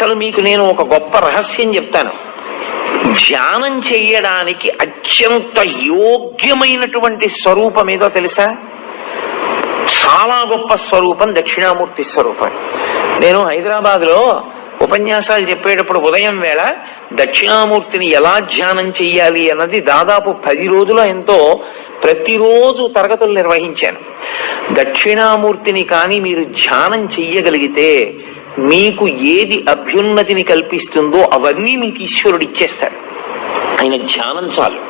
అసలు మీకు నేను ఒక గొప్ప రహస్యం చెప్తాను. ధ్యానం చెయ్యడానికి అత్యంత యోగ్యమైనటువంటి స్వరూపం ఏదో తెలుసా? చాలా గొప్ప స్వరూపం దక్షిణామూర్తి స్వరూపం. నేను హైదరాబాద్లో ఉపన్యాసాలు చెప్పేటప్పుడు ఉదయం వేళ దక్షిణామూర్తిని ఎలా ధ్యానం చెయ్యాలి అన్నది దాదాపు 10 రోజుల ఎంతో ప్రతిరోజు తరగతులు నిర్వహించాను. దక్షిణామూర్తిని కానీ మీరు ధ్యానం చెయ్యగలిగితే మీకు ఏది అభ్యున్నతిని కల్పిస్తుందో అవన్నీ మీకు ఈశ్వరుడు ఇచ్చేస్తాడు. ఆయన ధ్యానం చాలు.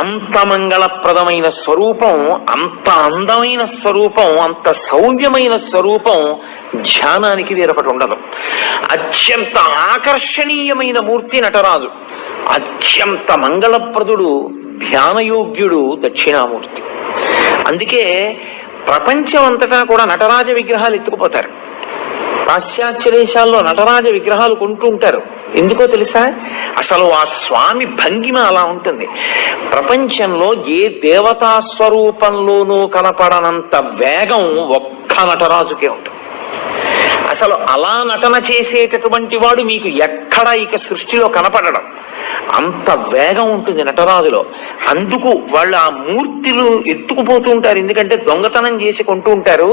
అంత మంగళప్రదమైన స్వరూపం, అంత అందమైన స్వరూపం, అంత సౌమ్యమైన స్వరూపం ధ్యానానికి వేరొకటి ఉండదు. అత్యంత ఆకర్షణీయమైన మూర్తి నటరాజు. అత్యంత మంగళప్రదుడు, ధ్యానయోగ్యుడు దక్షిణామూర్తి. అందుకే ప్రపంచం అంతటా కూడా నటరాజ విగ్రహాలు ఎత్తుకుపోతారు. పాశ్చాత్య దేశాల్లో నటరాజ విగ్రహాలు కొంటూ ఉంటారు. ఎందుకో తెలుసా? అసలు ఆ స్వామి భంగిమ అలా ఉంటుంది. ప్రపంచంలో ఏ దేవతా స్వరూపంలోనూ కనపడనంత వేగం ఒక్క నటరాజుకే ఉంటుంది. అసలు అలా నటన చేసేటటువంటి వాడు మీకు ఎక్కడ ఇక సృష్టిలో కనపడడం. అంత వేగం ఉంటుంది నటరాజులో. అందుకు వాళ్ళు ఆ మూర్తులు ఎత్తుకుపోతూ ఉంటారు. ఎందుకంటే దొంగతనం చేసి కొంటూ ఉంటారు.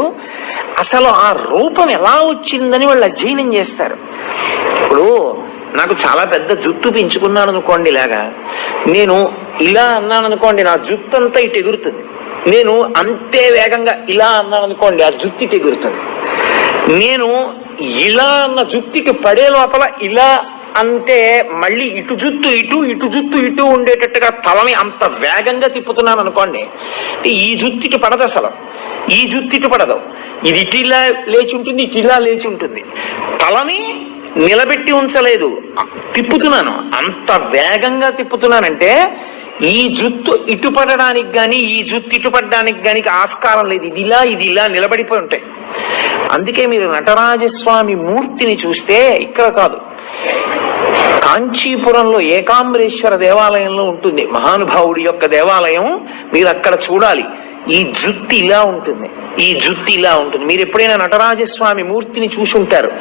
అసలు ఆ రూపం ఎలా వచ్చిందని వాళ్ళు అధ్యయనం చేస్తారు. ఇప్పుడు నాకు చాలా పెద్ద జుట్టు పెంచుకున్నాను అనుకోండి, ఇలాగా నేను ఇలా అన్నాను అనుకోండి, నా జుట్టు అంతా ఇటు ఎగురుతుంది. నేను అంతే వేగంగా ఇలా అన్నాను అనుకోండి, ఆ జుట్టు ఇటు ఎగురుతుంది. నేను ఇలా అన్న జుట్టుకి పడే లోపల ఇలా అంటే మళ్ళీ ఇటు జుట్టు ఇటు, ఇటు జుట్టు ఇటు ఉండేటట్టుగా తలని అంత వేగంగా తిప్పుతున్నాను అనుకోండి, ఈ జుట్టు ఇటు పడదు. అసలు ఈ జుట్టు ఇటు పడదు. ఇది ఇటు ఇలా లేచి ఉంటుంది, ఇటు ఇలా లేచి ఉంటుంది. తలని నిలబెట్టి ఉంచలేదు, తిప్పుతున్నాను. అంత వేగంగా తిప్పుతున్నానంటే ఈ జుట్టు ఇటు పడడానికి కానీ ఈ జుట్టు ఇటు పడడానికి కానీ ఆస్కారం లేదు. ఇది ఇలా నిలబడిపోయి ఉంటాయి. అందుకే మీరు నటరాజస్వామి మూర్తిని చూస్తే ఇక్కడ కాదు, కాంచీపురంలో ఏకాంబరేశ్వర దేవాలయంలో ఉంటుంది మహానుభావుడి యొక్క దేవాలయం. మీరు అక్కడ చూడాలి. ఈ జుట్టు ఇలా ఉంటుంది, ఈ జుట్టు ఇలా ఉంటుంది. మీరు ఎప్పుడైనా నటరాజస్వామి మూర్తిని చూసి ఉంటారు.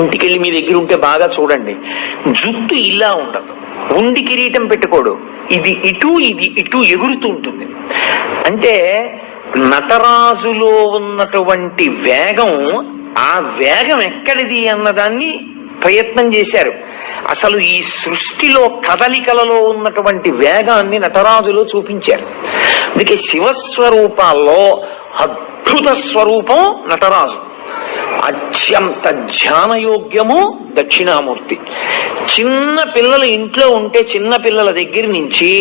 ఇంటికెళ్ళి మీ దగ్గర ఉంటే బాగా చూడండి. జుట్టు ఇలా ఉండదు, ఉండి కిరీటం పెట్టుకోడు. ఇది ఇటు, ఇది ఇటు ఎగురుతూ ఉంటుంది. అంటే నటరాజులో ఉన్నటువంటి వేగం, ఆ వేగం ఎక్కడిది అన్నదాన్ని ప్రయత్నం చేశారు. అసలు ఈ సృష్టిలో కదలికలలో ఉన్నటువంటి వేగాన్ని నటరాజులో చూపించారు. అందుకే శివస్వరూపాల్లో అద్భుత స్వరూపం నటరాజు. అత్యంత ధ్యానయోగ్యము దక్షిణామూర్తి. చిన్న పిల్లలు ఇంట్లో ఉంటే చిన్న పిల్లల దగ్గర నుంచి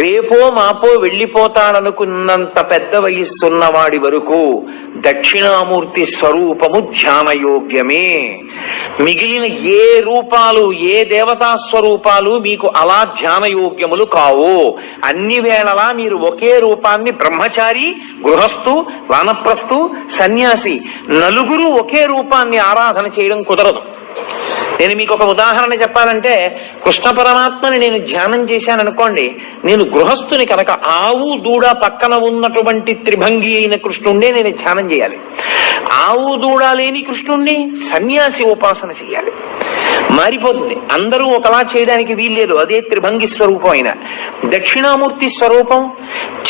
రేపో మాపో వెళ్ళిపోతాడనుకున్నంత పెద్ద వయస్సున్న వాడి వరకు దక్షిణామూర్తి స్వరూపము ధ్యానయోగ్యమే. మిగిలిన ఏ రూపాలు, ఏ దేవతా స్వరూపాలు మీకు అలా ధ్యానయోగ్యములు కావు. అన్ని వేళలా మీరు ఒకే రూపాన్ని, బ్రహ్మచారి, గృహస్థు, వానప్రస్థు, సన్యాసి, నలుగురు ఒకే రూపాన్ని ఆరాధన చేయడం కుదరదు. నేను మీకు ఒక ఉదాహరణ చెప్పాలంటే, కృష్ణ పరమాత్మని నేను ధ్యానం చేశాను అనుకోండి, నేను గృహస్థుని కనుక ఆవు దూడ పక్కన ఉన్నటువంటి త్రిభంగి అయిన కృష్ణుణ్ణే నేను ధ్యానం చేయాలి. ఆవు దూడ లేని కృష్ణుణ్ణి సన్యాసి ఉపాసన చేయాలి. మారిపోతుంది. అందరూ ఒకలా చేయడానికి వీల్లేదు. అదే త్రిభంగి స్వరూపం అయిన దక్షిణామూర్తి స్వరూపం.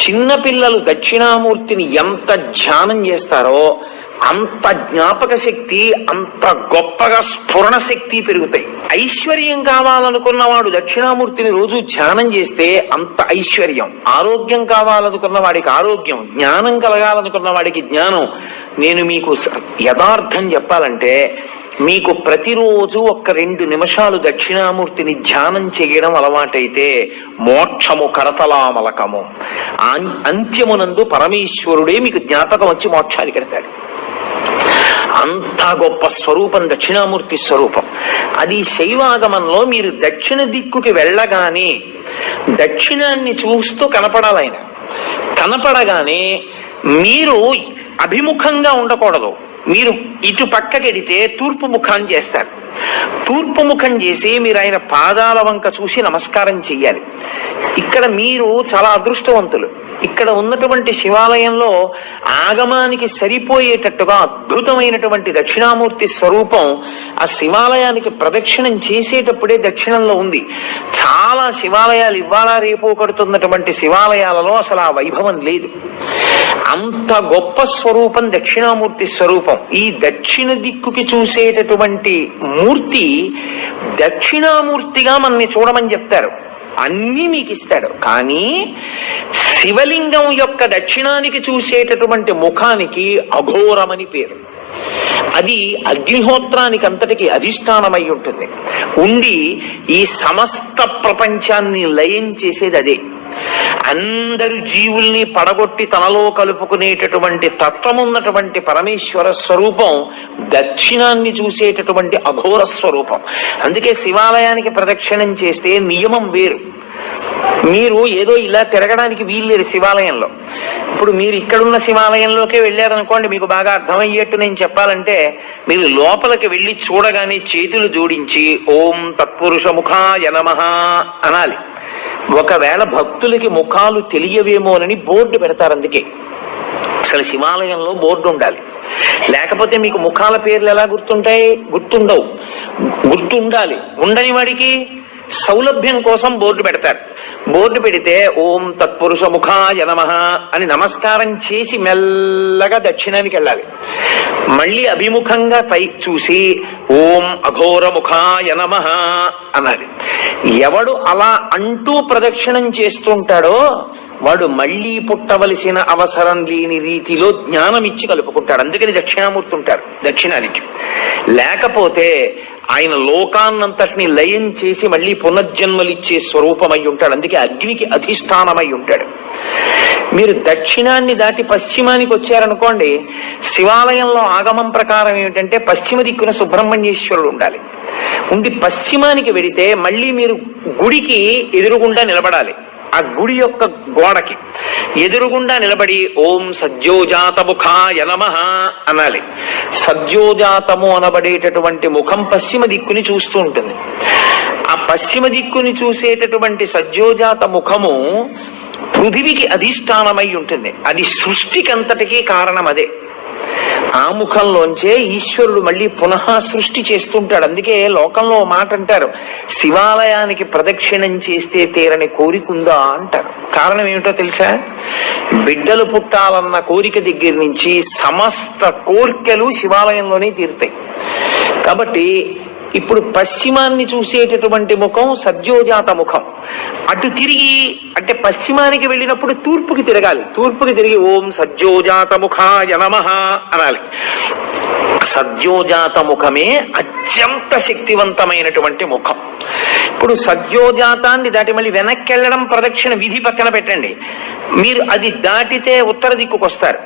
చిన్నపిల్లలు దక్షిణామూర్తిని ఎంత ధ్యానం చేస్తారో అంత జ్ఞాపక శక్తి, అంత గొప్పగా స్ఫురణ శక్తి పెరుగుతాయి. ఐశ్వర్యం కావాలనుకున్నవాడు దక్షిణామూర్తిని రోజు ధ్యానం చేస్తే అంత ఐశ్వర్యం. ఆరోగ్యం కావాలనుకున్న వాడికి ఆరోగ్యం, జ్ఞానం కలగాలనుకున్న వాడికి జ్ఞానం. నేను మీకు యథార్థం చెప్పాలంటే, మీకు ప్రతిరోజు 1-2 నిమిషాలు దక్షిణామూర్తిని ధ్యానం చేయడం అలవాటైతే మోక్షము కరతలామలకము. అంత్యమునందు పరమేశ్వరుడే మీకు జ్ఞాపకం వచ్చి మోక్షాలు కడతాడు. అంత గొప్ప స్వరూపం దక్షిణామూర్తి స్వరూపం. అది శైవాగమంలో మీరు దక్షిణ దిక్కుకి వెళ్ళగానే దక్షిణాన్ని చూస్తూ కనపడాలి. ఆయన కనపడగానే మీరు అభిముఖంగా ఉండకూడదు. మీరు ఇటు పక్కకెడితే తూర్పు ముఖాన్ని చేస్తారు. తూర్పు ముఖం చేసి మీరు ఆయన పాదాల వంక చూసి నమస్కారం చెయ్యాలి. ఇక్కడ మీరు చాలా అదృష్టవంతులు. ఇక్కడ ఉన్నటువంటి శివాలయంలో ఆగమానికి సరిపోయేటట్టుగా అద్భుతమైనటువంటి దక్షిణామూర్తి స్వరూపం ఆ శివాలయానికి ప్రదక్షిణం చేసేటప్పుడే దక్షిణంలో ఉంది. చాలా శివాలయాలు ఇవాళ రేపు కడుతున్నటువంటి శివాలయాలలో అసలు ఆ వైభవం లేదు. అంత గొప్ప స్వరూపం దక్షిణామూర్తి స్వరూపం. ఈ దక్షిణ దిక్కుకి చూసేటటువంటి మూర్తి దక్షిణామూర్తిగా మనని చూడమని చెప్తారు. అన్నీ మీకు ఇస్తాడు. కానీ శివలింగం యొక్క దక్షిణానికి చూసేటటువంటి ముఖానికి అఘోరమని పేరు. అది అగ్నిహోత్రానికి అంతటికి అధిష్టానమై ఉంటుంది. ఉండి ఈ సమస్త ప్రపంచాన్ని లయం చేసేది అదే. అందరు జీవుల్ని పడగొట్టి తనలో కలుపుకునేటటువంటి తత్వం ఉన్నటువంటి పరమేశ్వర స్వరూపం దక్షిణాన్ని చూసేటటువంటి అఘోర స్వరూపం. అందుకే శివాలయానికి ప్రదక్షిణం చేస్తే నియమం వేరు. మీరు ఏదో ఇలా తిరగడానికి వీల్లేదు శివాలయంలో. ఇప్పుడు మీరు ఇక్కడున్న శివాలయంలోకే వెళ్ళారనుకోండి, మీకు బాగా అర్థమయ్యేట్టు నేను చెప్పాలంటే, మీరు లోపలికి వెళ్ళి చూడగానే చేతులు జోడించి ఓం తత్పురుష ముఖాయ నమః అనాలి. ఒకవేళ భక్తులకి ముఖాలు తెలియవేమోనని బోర్డు పెడతారు. అందుకే అసలు శివాలయంలో బోర్డు ఉండాలి. లేకపోతే మీకు ముఖాల పేర్లు ఎలా గుర్తుంటాయి? గుర్తుండవు. గుర్తుండాలి. ఉండని వాడికి సౌలభ్యం కోసం బోర్డు పెడతారు. బోర్డు పెడితే ఓం తత్పురుష ముఖాయ నమః అని నమస్కారం చేసి మెల్లగా దక్షిణానికి వెళ్ళాలి. మళ్ళీ అభిముఖంగా పై చూసి ఓం అఘోర ముఖాయ నమః అనాలి. ఎవడు అలా అంటూ ప్రదక్షిణం చేస్తుంటాడో వాడు మళ్ళీ పుట్టవలసిన అవసరం లేని రీతిలో జ్ఞానం ఇచ్చి కలుపుకుంటాడు. అందుకని దక్షిణామూర్తి ఉంటారు దక్షిణానికి. లేకపోతే ఆయన లోకాన్నంతటిని లయం చేసి మళ్ళీ పునర్జన్మలిచ్చే స్వరూపమై ఉంటాడు. అందుకే అగ్నికి అధిష్టానమై ఉంటాడు. మీరు దక్షిణాన్ని దాటి పశ్చిమానికి వచ్చారనుకోండి, శివాలయంలో ఆగమం ప్రకారం ఏమిటంటే పశ్చిమ దిక్కున సుబ్రహ్మణ్యేశ్వరుడు ఉండాలి. ఉండి పశ్చిమానికి వెడితే మళ్ళీ మీరు గుడికి ఎదురుగుండా నిలబడాలి. ఆ గుడి యొక్క గోడకి ఎదురుగుండా నిలబడి ఓం సద్యోజాత ముఖాయ నమః అనాలి. సద్యోజాతము అనబడేటటువంటి ముఖం పశ్చిమ దిక్కుని చూస్తూ ఉంటుంది. ఆ పశ్చిమ దిక్కుని చూసేటటువంటి సద్యోజాత ముఖము పృథివికి అధిష్టానమై ఉంటుంది. అది సృష్టికంతటికీ కారణం అదే. ఆ ముఖంలోంచే ఈశ్వరుడు మళ్ళీ పునః సృష్టి చేస్తుంటాడు. అందుకే లోకంలో మాట అంటారు, శివాలయానికి ప్రదక్షిణం చేస్తే తీరని కోరికుందా అంటారు. కారణం ఏమిటో తెలుసా? బిడ్డలు పుట్టాలన్న కోరిక దగ్గర నుంచి సమస్త కోరికలు శివాలయంలోనే తీరుతాయి. కాబట్టి ఇప్పుడు పశ్చిమాన్ని చూసేటటువంటి ముఖం సద్యోజాత ముఖం. అటు తిరిగి అంటే పశ్చిమానికి వెళ్ళినప్పుడు తూర్పుకి తిరగాలి. తూర్పుకి తిరిగి ఓం సద్యోజాత ముఖాయ నమః అనాలి. సద్యోజాత ముఖమే అత్యంత శక్తివంతమైనటువంటి ముఖం. ఇప్పుడు సద్యోజాతాన్ని దాటి మళ్ళీ వెనక్కి వెళ్ళడం ప్రదక్షిణ విధి పక్కన పెట్టండి. మీరు అది దాటితే ఉత్తర దిక్కుకు వస్తారు.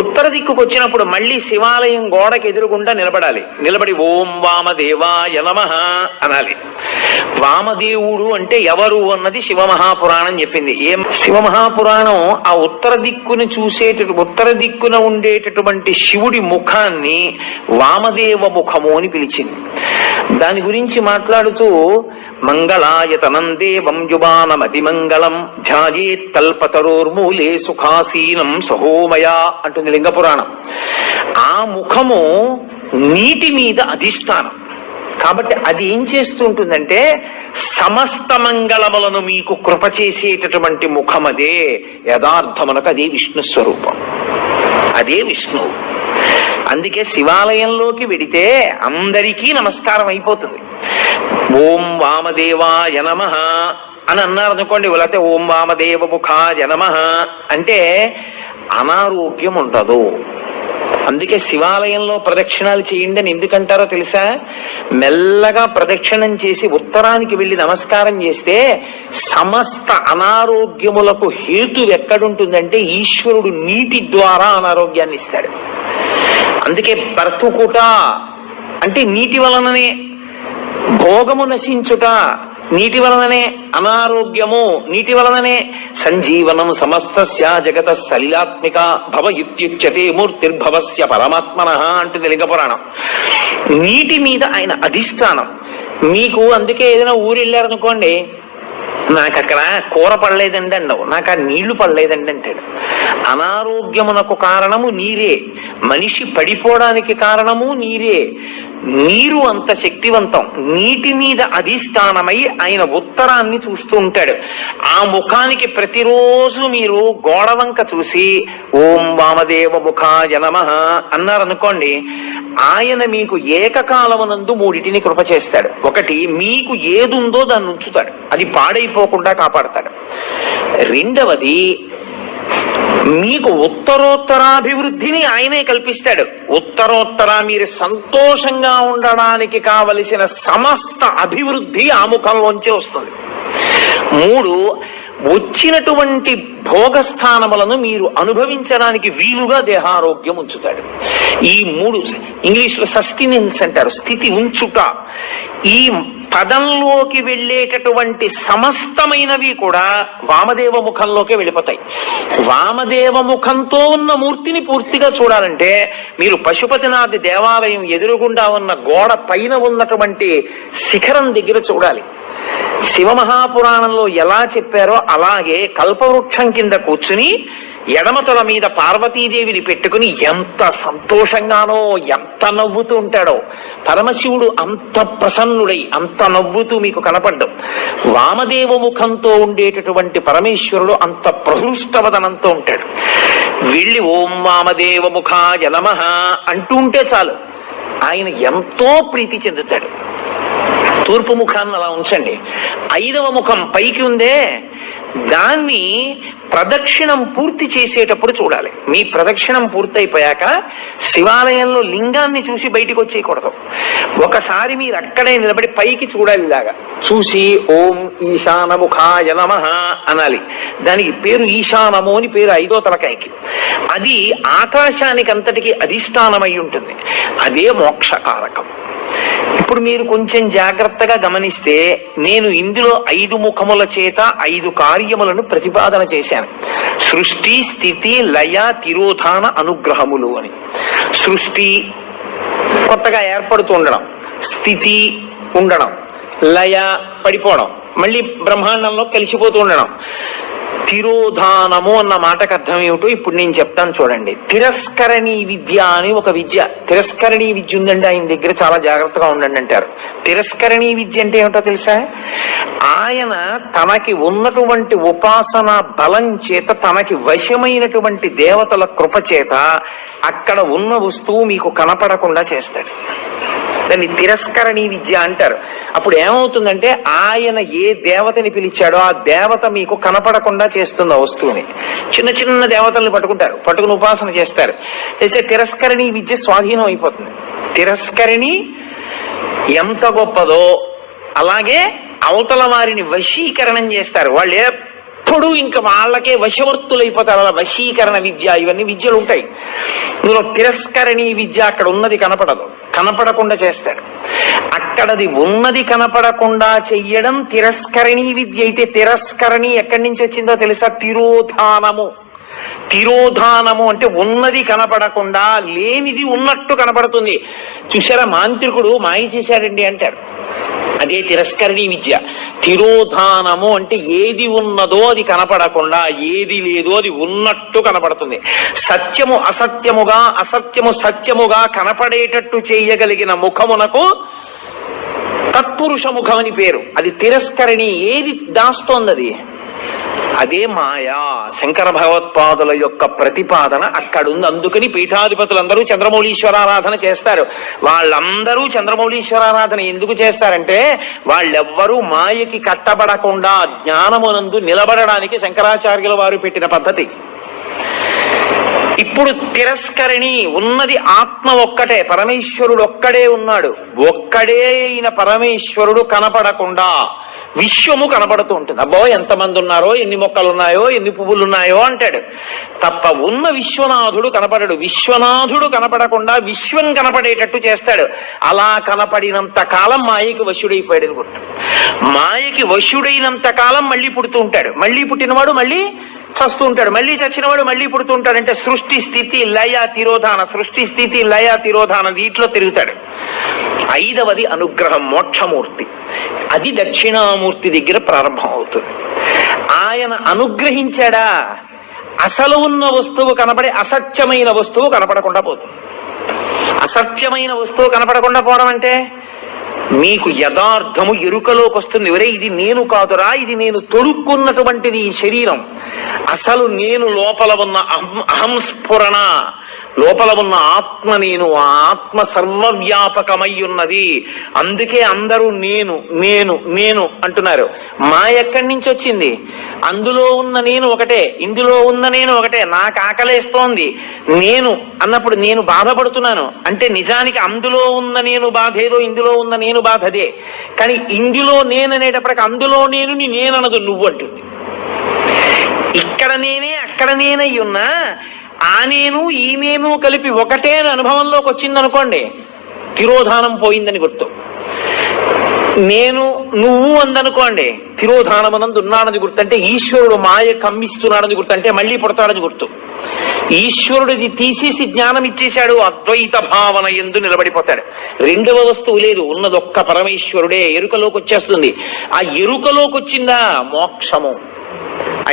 ఉత్తర దిక్కుకు వచ్చినప్పుడు మళ్ళీ శివాలయం గోడకి ఎదురుగుండా నిలబడాలి. నిలబడి ఓం వామదేవాయ నమః అనాలి. వామదేవుడు అంటే ఎవరు అన్నది శివమహాపురాణం చెప్పింది. ఏం శివమహాపురాణం ఆ ఉత్తర దిక్కును ఉత్తర దిక్కున ఉండేటటువంటి శివుడి ముఖాన్ని వామదేవ ముఖము అని పిలిచింది. దాని గురించి మాట్లాడుతూ మంగళాయతనం దేవం యువానమతి మంగళం ఝాయేత్ కల్పతరోర్మూలే సుఖాసీనం సహోమయా అంటుంది లింగపురాణం. ఆ ముఖము నీటి మీద అధిష్టానం కాబట్టి అది ఏం చేస్తూ ఉంటుందంటే సమస్త మంగళములను మీకు కృప చేసేటటువంటి ముఖం అదే. యథార్థమునకు అదే విష్ణు స్వరూపం, అదే విష్ణువు. అందుకే శివాలయంలోకి వెడితే అందరికీ నమస్కారం అయిపోతుంది. ఓం వామదేవాయ నమః అని అన్నారనుకోండి, లేకపోతే ఓం వామదేవ ముఖాయ నమః అంటే అనారోగ్యం ఉండదు. అందుకే శివాలయంలో ప్రదక్షిణాలు చేయండి అని ఎందుకంటారో తెలుసా? మెల్లగా ప్రదక్షిణం చేసి ఉత్తరానికి వెళ్ళి నమస్కారం చేస్తే సమస్త అనారోగ్యములకు హేతు ఎక్కడుంటుందంటే ఈశ్వరుడు నీటి ద్వారా అనారోగ్యాన్ని ఇస్తాడు. అందుకే బ్రతుకుట అంటే నీటి వలననే, భోగము నశించుట నీటి వలననే, అనారోగ్యము నీటి వలననే. సంజీవనం సమస్తస్య జగత సలిలాత్మిక భవ యుత్యుచ్యతే మూర్తిర్భవస్య పరమాత్మనః అంటుంది లింగపురాణం. నీటి మీద ఆయన అధిష్టానం. మీకు అందుకే ఏదైనా ఊరు వెళ్ళారనుకోండి, నాకు అక్కడ కూర పడలేదండి అన్నావు, నాకు ఆ నీళ్లు పడలేదండి అంటాడు. అనారోగ్యమునకు కారణము నీరే, మనిషి పడిపోవడానికి కారణము నీరే. నీరు అంత శక్తివంతం. నీటి మీద అధిష్టానమై ఆయన ఉత్తరాన్ని చూస్తూ ఉంటాడు. ఆ ముఖానికి ప్రతిరోజు మీరు గోడవంక చూసి ఓం వామదేవ ముఖాయ నమః అన్నారనుకోండి, ఆయన మీకు ఏకకాలమునందు మూడిటిని కృప చేస్తాడు. ఒకటి, మీకు ఏదుందో దాన్ని ఉంచుతాడు, అది పాడైపోకుండా కాపాడతాడు. రెండవది, మీకు ఉత్తరోత్తరాభివృద్ధిని ఆయనే కల్పిస్తాడు. ఉత్తరోత్తర మీరు సంతోషంగా ఉండడానికి కావలసిన సమస్త అభివృద్ధి ఆ ముఖంలోంచే వస్తుంది. మూడు, వచ్చినటువంటి భోగస్థానములను మీరు అనుభవించడానికి వీలుగా దేహారోగ్యం ఉంచుతాడు. ఈ మూడు ఇంగ్లీష్లో సస్టినెన్స్ అంటారు, స్థితి ఉంచుట. ఈ పదంలోకి వెళ్ళేటటువంటి సమస్తమైనవి కూడా వామదేవ ముఖంలోకే వెళ్ళిపోతాయి. వామదేవ ముఖంతో ఉన్న మూర్తిని పూర్తిగా చూడాలంటే మీరు పశుపతినాథ్ దేవాలయం ఎదురుగుండా ఉన్న గోడ పైన ఉన్నటువంటి శిఖరం దగ్గర చూడాలి. శివమహాపురాణంలో ఎలా చెప్పారో అలాగే కల్పవృక్షం కింద కూర్చుని ఎడమతల మీద పార్వతీదేవిని పెట్టుకుని ఎంత సంతోషంగానో, ఎంత నవ్వుతూ ఉంటాడో. పరమశివుడు అంత ప్రసన్నుడై అంత నవ్వుతూ మీకు కనపడ్డం. వామదేవ ముఖంతో ఉండేటటువంటి పరమేశ్వరుడు అంత ప్రహృష్టవదనంతో ఉంటాడు. వెళ్ళి ఓం వామదేవ ముఖాయ నమః అంటూ ఉంటే చాలు, ఆయన ఎంతో ప్రీతి చెందుతాడు. తూర్పు ముఖాన్ని అలా ఉంచండి. 5వ ముఖం పైకి ఉందే, దాన్ని ప్రదక్షిణం పూర్తి చేసేటప్పుడు చూడాలి. మీ ప్రదక్షిణం పూర్తయిపోయాక శివాలయంలో లింగాన్ని చూసి బయటికి వచ్చేయకూడదు. ఒకసారి మీరు అక్కడే నిలబడి పైకి చూడాలి. ఇలాగా చూసి ఓం ఈశానముఖాయ నమః అనాలి. దానికి పేరు ఈశానము అని పేరు 5వ తలకాయకి. అది ఆకాశానికి అంతటికి అధిష్టానమై ఉంటుంది. అదే మోక్షకారకం. ఇప్పుడు మీరు కొంచెం జాగ్రత్తగా గమనిస్తే నేను ఇందులో 5 ముఖముల చేత 5 కార్యములను ప్రతిపాదన చేశాను. సృష్టి, స్థితి, లయ, తిరోధాన, అనుగ్రహములు అని. సృష్టి కొత్తగా ఏర్పడుతూ ఉండడం, స్థితి ఉండడం, లయ పడిపోవడం, మళ్ళీ బ్రహ్మాండంలో కలిసిపోతూ ఉండడం. తిరోధానము అన్న మాటకు అర్థం ఏమిటో ఇప్పుడు నేను చెప్తాను చూడండి. తిరస్కరణీ విద్య అని ఒక విద్య, తిరస్కరణీ విద్య ఉందండి ఆయన దగ్గర, చాలా జాగ్రత్తగా ఉండండి అంటారు. తిరస్కరణీ విద్య అంటే ఏమిటో తెలుసా? ఆయన తనకి ఉన్నటువంటి ఉపాసన బలం చేత, తనకి వశమైనటువంటి దేవతల కృప చేత అక్కడ ఉన్న వస్తువు మీకు కనపడకుండా చేస్తాడు. దాన్ని తిరస్కరణీ విద్య అంటారు. అప్పుడు ఏమవుతుందంటే ఆయన ఏ దేవతని పిలిచాడో ఆ దేవత మీకు కనపడకుండా చేస్తుంది ఆ వస్తువుని. చిన్న చిన్న దేవతల్ని పట్టుకుంటారు, పట్టుకుని ఉపాసన చేస్తారు. చేస్తే తిరస్కరణీ విద్య స్వాధీనం అయిపోతుంది. తిరస్కరణి ఎంత గొప్పదో అలాగే అవతల వారిని వశీకరణం చేస్తారు. వాళ్ళు ఎప్పుడు ఇంకా వాళ్ళకే వశవర్తులైపోతారు. అలా వశీకరణ విద్య, ఇవన్నీ విద్యలు ఉంటాయి. ఇందులో తిరస్కరణీ విద్య అక్కడ ఉన్నది కనపడదు, కనపడకుండా చేస్తాడు. అక్కడది ఉన్నది కనపడకుండా చెయ్యడం తిరస్కరణీ విద్య అయితే, తిరస్కరణి ఎక్కడి నుంచి వచ్చిందో తెలుసా? తిరోధానము. తిరోధానము అంటే ఉన్నది కనపడకుండా లేనిది ఉన్నట్టు కనపడుతుంది. చూసారా, మాంత్రికుడు మాయ చేశాడండి అంటారు, అదే తిరస్కరణీ విద్య. తిరోధానము అంటే ఏది ఉన్నదో అది కనపడకుండా, ఏది లేదో అది ఉన్నట్టు కనపడుతుంది. సత్యము అసత్యముగా, అసత్యము సత్యముగా కనపడేటట్టు చేయగలిగిన ముఖమునకు తత్పురుష ముఖం అని పేరు. అది తిరస్కరణి. ఏది దాస్తోంది అదే మాయా. శంకర భగవత్పాదుల యొక్క ప్రతిపాదన అక్కడుంది. అందుకని పీఠాధిపతులందరూ చంద్రమౌళీశ్వరారాధన చేస్తారు. వాళ్ళందరూ చంద్రమౌళీశ్వరారాధన ఎందుకు చేస్తారంటే వాళ్ళెవ్వరూ మాయకి కట్టబడకుండా జ్ఞానమునందు నిలబడడానికి శంకరాచార్యుల వారు పెట్టిన పద్ధతి. ఇప్పుడు తిరస్కరణి ఉన్నది ఆత్మ ఒక్కటే, పరమేశ్వరుడు ఒక్కడే ఉన్నాడు. ఒక్కడే అయిన పరమేశ్వరుడు కనపడకుండా విశ్వము కనపడుతూ ఉంటుంది. అబ్బో ఎంతమంది ఉన్నారో, ఎన్ని మొక్కలు ఉన్నాయో, ఎన్ని పువ్వులు ఉన్నాయో అంటాడు తప్ప ఉన్న విశ్వనాథుడు కనపడడు. విశ్వనాథుడు కనపడకుండా విశ్వం కనపడేటట్టు చేస్తాడు. అలా కనపడినంత కాలం మాయకి వశుడైపోయాడని గుర్తు. మాయకి వశుడైనంత కాలం మళ్ళీ పుడుతూ ఉంటాడు. మళ్ళీ పుట్టినవాడు మళ్ళీ చస్తూ ఉంటాడు, మళ్ళీ చచ్చినవాడు మళ్ళీ పుడుతూ ఉంటాడు. అంటే సృష్టి స్థితి లయ తిరోధాన, సృష్టి స్థితి లయ తిరోధాన వీటిలో తిరుగుతాడు. 5వది అనుగ్రహం, మోక్షమూర్తి. అది దక్షిణామూర్తి దగ్గర ప్రారంభం అవుతుంది. కనపడుతుంది. ఆయన అనుగ్రహించాడా అసలు ఉన్న వస్తువు కనపడి అసత్యమైన వస్తువు కనపడకుండా పోతుంది. అసత్యమైన వస్తువు కనపడకుండా పోవడం అంటే మీకు యథార్థము ఎరుకలోకి వస్తుంది. ఒరే ఇది నేను కాదురా, ఇది నేను తొడుక్కున్నటువంటిది ఈ శరీరం. అసలు నేను లోపల ఉన్న అహం స్ఫురణ, లోపల ఉన్న ఆత్మ నేను, ఆ ఆత్మ సర్వవ్యాపకమై ఉన్నది. అందుకే అందరూ నేను నేను నేను అంటున్నారు. మా ఎక్కడి నుంచి వచ్చింది? అందులో ఉన్న నేను ఒకటే, ఇందులో ఉన్న నేను ఒకటే. నాకు ఆకలేస్తోంది నేను అన్నప్పుడు నేను బాధపడుతున్నాను అంటే నిజానికి అందులో ఉన్న నేను బాధ ఏదో, ఇందులో ఉన్న నేను బాధ అదే. కానీ ఇందులో నేను అనేటప్పటికి అందులో నేను నేననదు, నువ్వు అంటుంది. ఇక్కడ నేనే అక్కడ నేనై ఉన్నా ఆ నేను ఈ నేను కలిపి ఒకటే అనుభవంలోకి వచ్చిందనుకోండి, తిరోధానం పోయిందని గుర్తు. నేను నువ్వు అందనుకోండి, తిరోధానమనందు ఉన్నాడని గుర్తు. అంటే ఈశ్వరుడు మాయ కమ్మిస్తున్నాడని గుర్తు, అంటే మళ్ళీ పుడతాడని గుర్తు. ఈశ్వరుడిది తీసేసి జ్ఞానం ఇచ్చేశాడు, అద్వైత భావన ఎందు నిలబడిపోతాడు. రెండవ వస్తువు లేదు, ఉన్నదొక్క పరమేశ్వరుడే. ఎరుకలోకి వచ్చేస్తుంది. ఆ ఎరుకలోకి వచ్చిందా మోక్షము.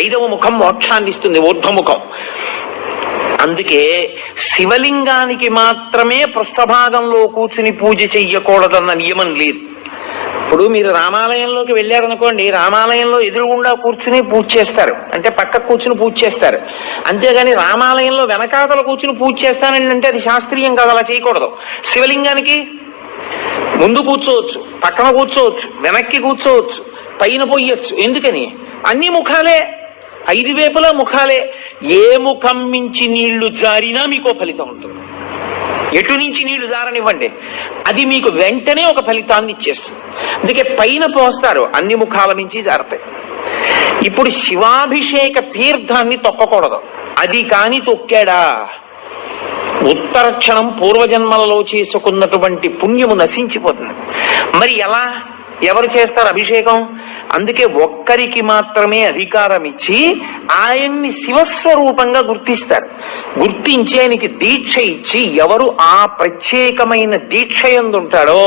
5వ ముఖం మోక్షాన్ని ఇస్తుంది, ఊర్ధ్వముఖం. అందుకే శివలింగానికి మాత్రమే పృష్ఠభాగంలో కూర్చుని పూజ చెయ్యకూడదన్న నియమం లేదు. ఇప్పుడు మీరు రామాలయంలోకి వెళ్ళారనుకోండి, రామాలయంలో ఎదురుగుండా కూర్చుని పూజ చేస్తారు, అంటే పక్క కూర్చుని పూజ చేస్తారు. అంతేగాని రామాలయంలో వెనకాతల కూర్చుని పూజ చేస్తానండి అంటే అది శాస్త్రీయం కాదు, అలా చేయకూడదు. శివలింగానికి ముందు కూర్చోవచ్చు, పక్కన కూర్చోవచ్చు, వెనక్కి కూర్చోవచ్చు, పైన పోయొచ్చు. ఎందుకని? అన్ని ముఖాలే, 5 వైపులా ముఖాలే. ఏ ముఖం మించి నీళ్లు జారినా మీకు ఫలితం ఉంటుంది. ఎటు నుంచి నీళ్లు జారనివ్వండి, అది మీకు వెంటనే ఒక ఫలితాన్ని ఇచ్చేస్తుంది. అందుకే పైన పోస్తారు, అన్ని ముఖాల మించి జారతాయి. ఇప్పుడు శివాభిషేక తీర్థాన్ని తొక్కకూడదు. అది కాని తొక్కాడా ఉత్తర క్షణం పూర్వజన్మలలో చేసుకున్నటువంటి పుణ్యము నశించిపోతుంది. మరి ఎలా, ఎవరు చేస్తారు అభిషేకం? అందుకే ఒక్కరికి మాత్రమే అధికారం ఇచ్చి ఆయన్ని శివస్వరూపంగా గుర్తిస్తారు. గుర్తించి ఆయనకి దీక్ష ఇచ్చి ఎవరు ఆ ప్రత్యేకమైన దీక్ష యందు ఉంటాడో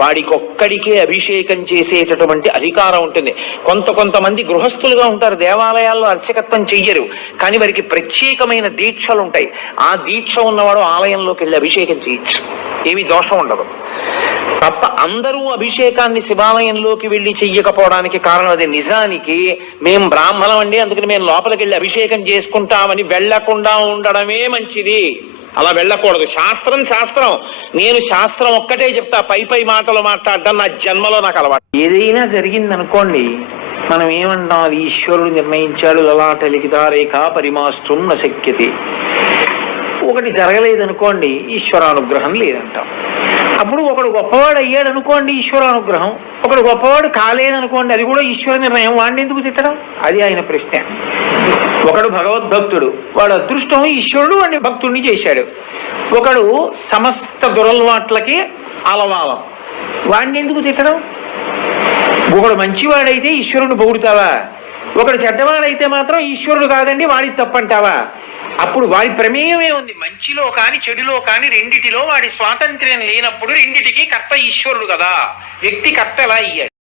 వాడికి ఒక్కడికే అభిషేకం చేసేటటువంటి అధికారం ఉంటుంది. కొంతమంది గృహస్థులుగా ఉంటారు, దేవాలయాల్లో అర్చకత్వం చెయ్యరు, కానీ వారికి ప్రత్యేకమైన దీక్షలు ఉంటాయి. ఆ దీక్ష ఉన్నవాడు ఆలయంలోకి వెళ్ళి అభిషేకం చేయొచ్చు, ఏమి దోషం ఉండదు. తప్ప అందరూ అభిషేకాన్ని శివాలయంలోకి వెళ్ళి చెయ్యకపోవడానికి కారణం అదే. నిజానికి మేం బ్రాహ్మణం అండి, అందుకని మేము లోపలికి వెళ్ళి అభిషేకం చేసుకుంటామని వెళ్లకుండా ఉండడమే మంచిది. అలా వెళ్ళకూడదు. శాస్త్రం శాస్త్రం, నేను శాస్త్రం ఒక్కటే చెప్తా, పై మాటలు మాట్లాడడం నా జన్మలో నాకు అలవాటు. ఏదైనా జరిగిందనుకోండి, మనం ఏమంటాం? అది ఈశ్వరుడు నిర్ణయించాడు, లలాట లిఖితారేఖ పరిమాష్టం న శక్యతే. ఒకటి జరగలేదనుకోండి, ఈశ్వరానుగ్రహం లేదంటాం. అప్పుడు ఒకడు గొప్పవాడు అయ్యాడు అనుకోండి, ఈశ్వరానుగ్రహం. ఒకడు గొప్పవాడు కాలేదనుకోండి, అది కూడా ఈశ్వర నిర్ణయం. వాడిని ఎందుకు తిట్టడం? అది ఆయన ప్రశ్న. ఒకడు భగవద్భక్తుడు, వాడు అదృష్టం, ఈశ్వరుడు వాడిని భక్తుడిని చేశాడు. ఒకడు సమస్త దురలవాట్లకి అలవాలం, వాడిని ఎందుకు తిట్టడం? ఒకడు మంచివాడైతే ఈశ్వరుడు పొగుడుతావా? ఒకడు చెడ్డవాడైతే మాత్రం ఈశ్వరుడు కాదండి వాడి తప్పంటావా? అప్పుడు వాడి ప్రమేయమే ఉంది. మంచిలో కాని చెడులో కాని రెండిటిలో వాడి స్వాతంత్ర్యం లేనప్పుడు రెండిటికి కర్త ఈశ్వరుడు కదా. వ్యక్తి కర్త ఎలా అయ్యాడు?